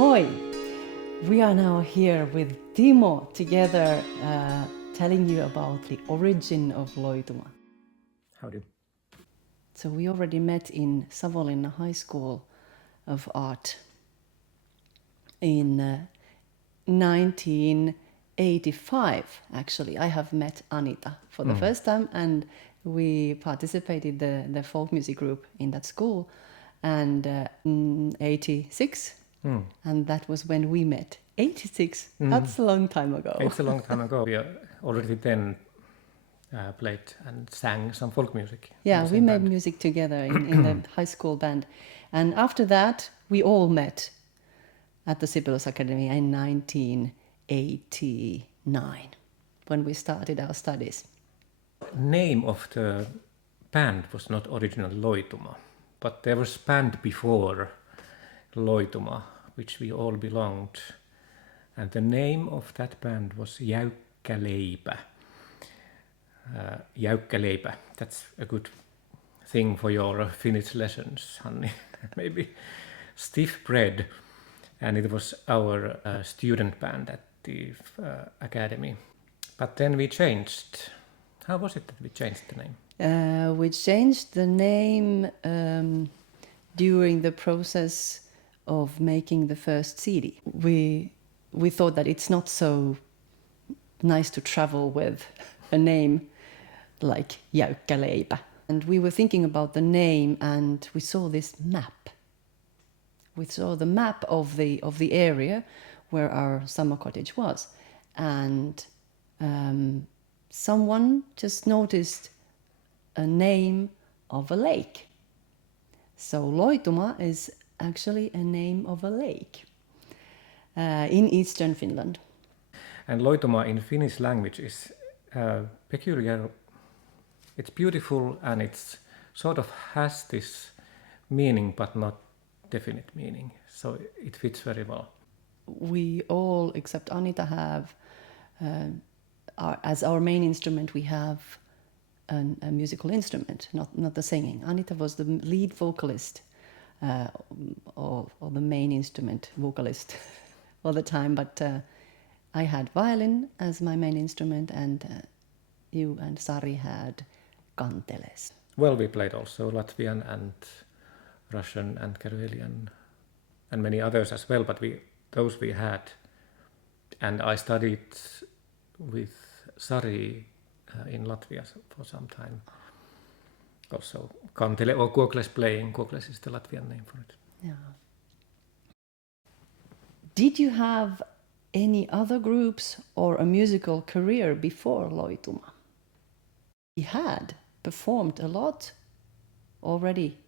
Moi! We are now here with Timo together telling you about the origin of Loituma. Howdy. So we already met in Savonlinna High School of Art in 1985. Actually, I have met Anita for the first time, and we participated the folk music group in that school. And in 86, and that was when we met. 86, that's a long time ago. It's a long time ago. We already then played and sang some folk music. Yeah, we made music together in the high school band. And after that, we all met at the Sibelius Academy in 1989, when we started our studies. Name of the band was not original Loituma, but there was band before Loituma, which we all belonged. And the name of that band was Jäykkäleipä. Jäykkäleipä. That's a good thing for your Finnish lessons, Hanni. Maybe stiff bread. And it was our student band at the academy. But then we changed. How was it that we changed the name? We changed the name during the process of making the first CD. We thought that it's not so nice to travel with a name like Jäykkäleipä. And we were thinking about the name, and we saw this map. We saw the map of the area where our summer cottage was, and someone just noticed a name of a lake. So Loituma is actually a name of a lake in eastern Finland. And Loituma in Finnish language is peculiar. It's beautiful, and it's sort of has this meaning but not definite meaning. So it fits very well. We all, except Anita, have as our main instrument, we have a musical instrument, not the singing. Anita was the lead vocalist or the main instrument vocalist all the time, but I had violin as my main instrument, and you and Sari had kanteles. Well, we played also Latvian and Russian and Karelian and many others as well, but those we had. And I studied with Sari in Latvia for some time. Also kantele or kuokles playing. Kuokles is the Latvian name for it. Yeah. Did you have any other groups or a musical career before Loituma? We had performed a lot already.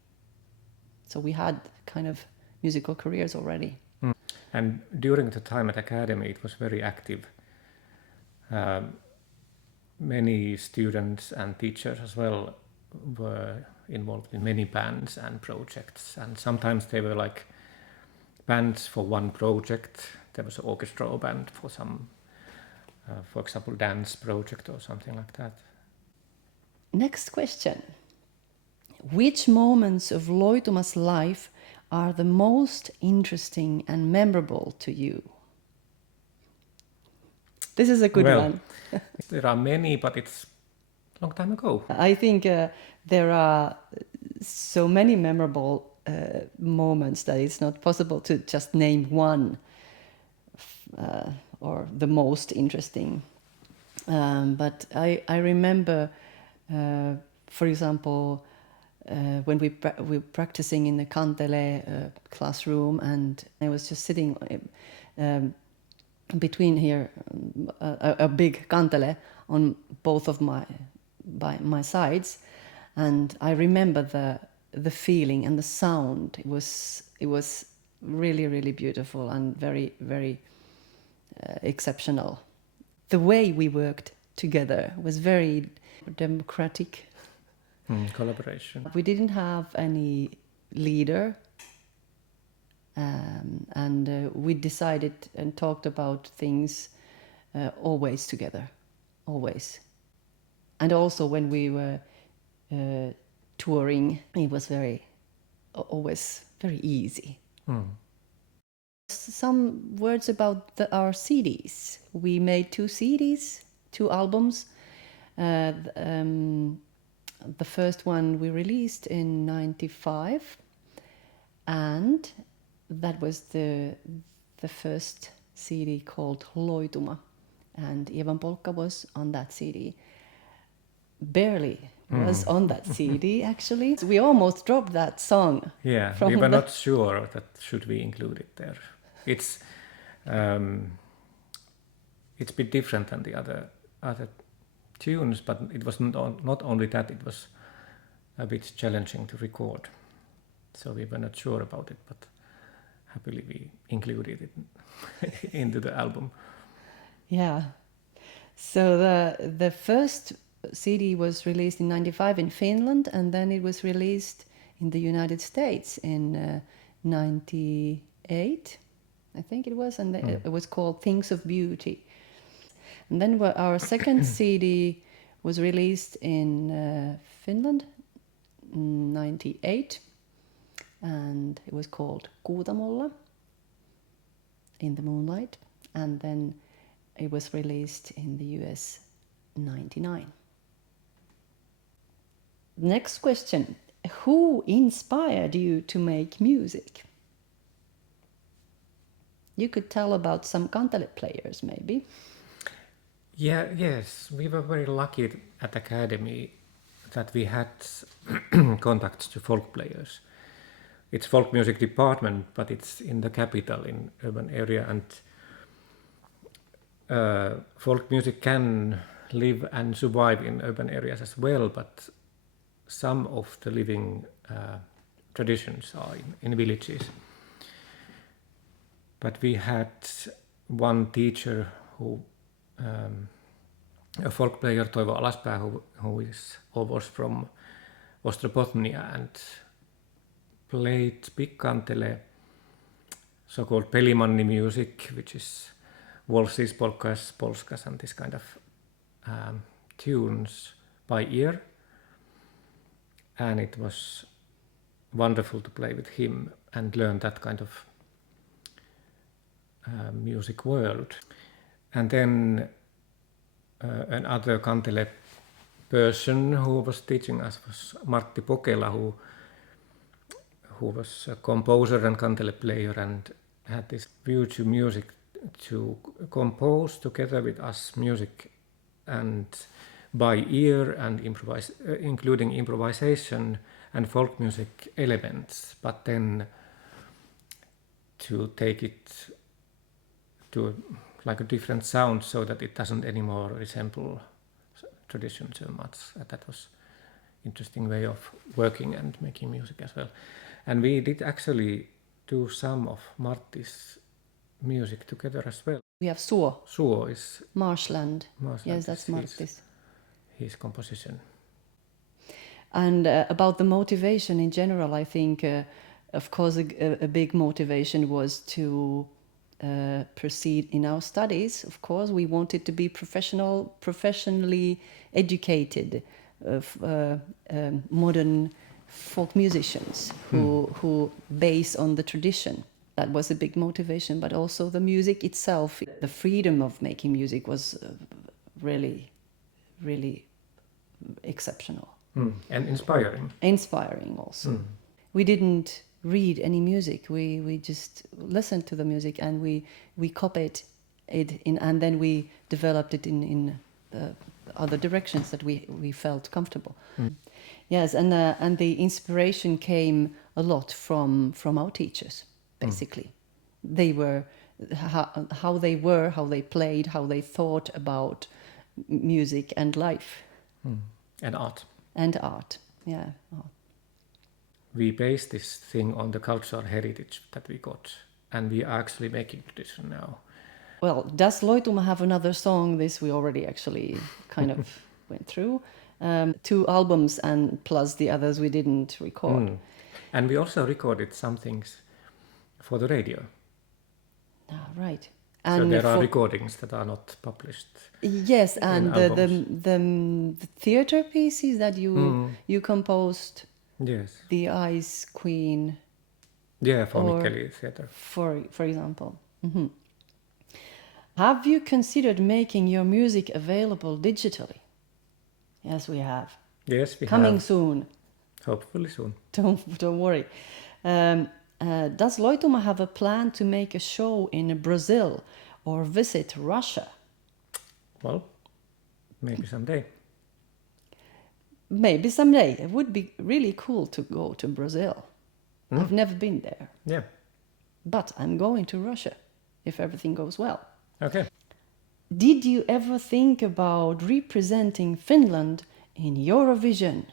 So we had kind of musical careers already. And during the time at Academy, it was very active. Many students and teachers as well were involved in many bands and projects. And sometimes they were like bands for one project. There was an orchestral band for some, for example, dance project or something like that. Next question. Which moments of Loituma's life are the most interesting and memorable to you? This is a good one. There are many, but it's a long time ago. I think there are so many memorable moments that it's not possible to just name one or the most interesting. But I remember, for example, when we were practicing in the kantele classroom, and I was just sitting between here a big kantele on both of my sides, and I remember the feeling and the sound. It was really, really beautiful and very, very exceptional. The way we worked together was very democratic. Collaboration. We didn't have any leader, and we decided and talked about things always together, always. And also when we were touring, it was always very easy. Some words about our CDs. We made 2 CDs, 2 albums. The first one we released in 95, and that was the first CD called Loituma, and Ivan Polkka was on that CD. Barely was on that CD, actually. We almost dropped that song. Yeah, we were not sure that should we include it there. It's a bit different than the other tunes, but it was not only that, it was a bit challenging to record. So we were not sure about it, but happily we included it into the album. Yeah. So the first CD was released in 95 in Finland, and then it was released in the United States in 98, I think it was, and it was called Things of Beauty. And then our second CD was released in Finland in 98, and it was called Kuutamolla, In the Moonlight, and then it was released in the US 99. Next question. Who inspired you to make music? You could tell about some kantele players, maybe. Yes, we were very lucky at Academy that we had contacts to folk players. It's folk music department, but it's in the capital, in urban area, and folk music can live and survive in urban areas as well, but some of the living traditions are in villages. But we had one teacher who, a folk player, Toivo Alaspää, who was from Ostrobothnia and played big kantele, so-called pelimanni music, which is waltzes, polkas, polskas, and this kind of tunes by ear. And it was wonderful to play with him and learn that kind of music world. And then another kantele person who was teaching us was Martti Pokela, who was a composer and kantele player and had this view to music to compose together with us music and by ear and including improvisation and folk music elements, but then to take it to like a different sound so that it doesn't anymore resemble tradition so much. That was interesting way of working and making music as well. And we did actually do some of Martti's music together as well. We have Suo. Suo is Marshland. Yes, that's Martti's. His composition. And about the motivation in general, I think, of course, a big motivation was to proceed in our studies. Of course, we wanted to be professionally educated, modern folk musicians who base on the tradition. That was a big motivation, but also the music itself. The freedom of making music was really, really exceptional. And inspiring. Inspiring also. We didn't read any music. We just listened to the music and we copied it and then we developed it in other directions that we felt comfortable. Yes, and the inspiration came a lot from our teachers, basically. They were how they played, how they thought about music and life. And art. And art, yeah. We base this thing on the cultural heritage that we got, and we are actually making tradition now. Well, does Loituma have another song? This we already actually kind of went through. 2 albums and plus the others we didn't record. And we also recorded some things for the radio. Right. And so there are recordings that are not published. Yes, and the theater pieces that you composed. Yes. The Ice Queen. Yeah, for Or- Mikkeli Theatre. for example. Mhm. Have you considered making your music available digitally? Yes, we have. Yes, we Coming have. soon. Hopefully soon. Don't worry. Does Loituma have a plan to make a show in Brazil or visit Russia? Well, maybe someday. Maybe someday. It would be really cool to go to Brazil. I've never been there, Yeah. but I'm going to Russia if everything goes well. Okay. Did you ever think about representing Finland in Eurovision?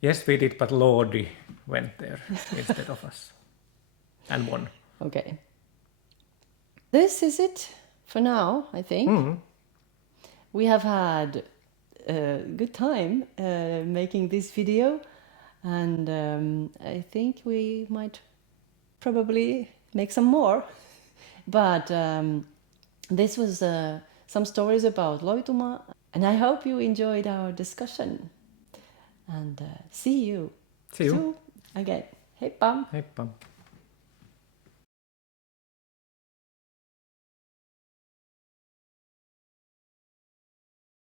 Yes, we did, but Lordi went there instead of us and won. Okay. This is it for now, I think. We have had a good time making this video, and I think we might probably make some more. But this was some stories about Loituma, and I hope you enjoyed our discussion. And see you See you. soon again. Heippa! Heippa.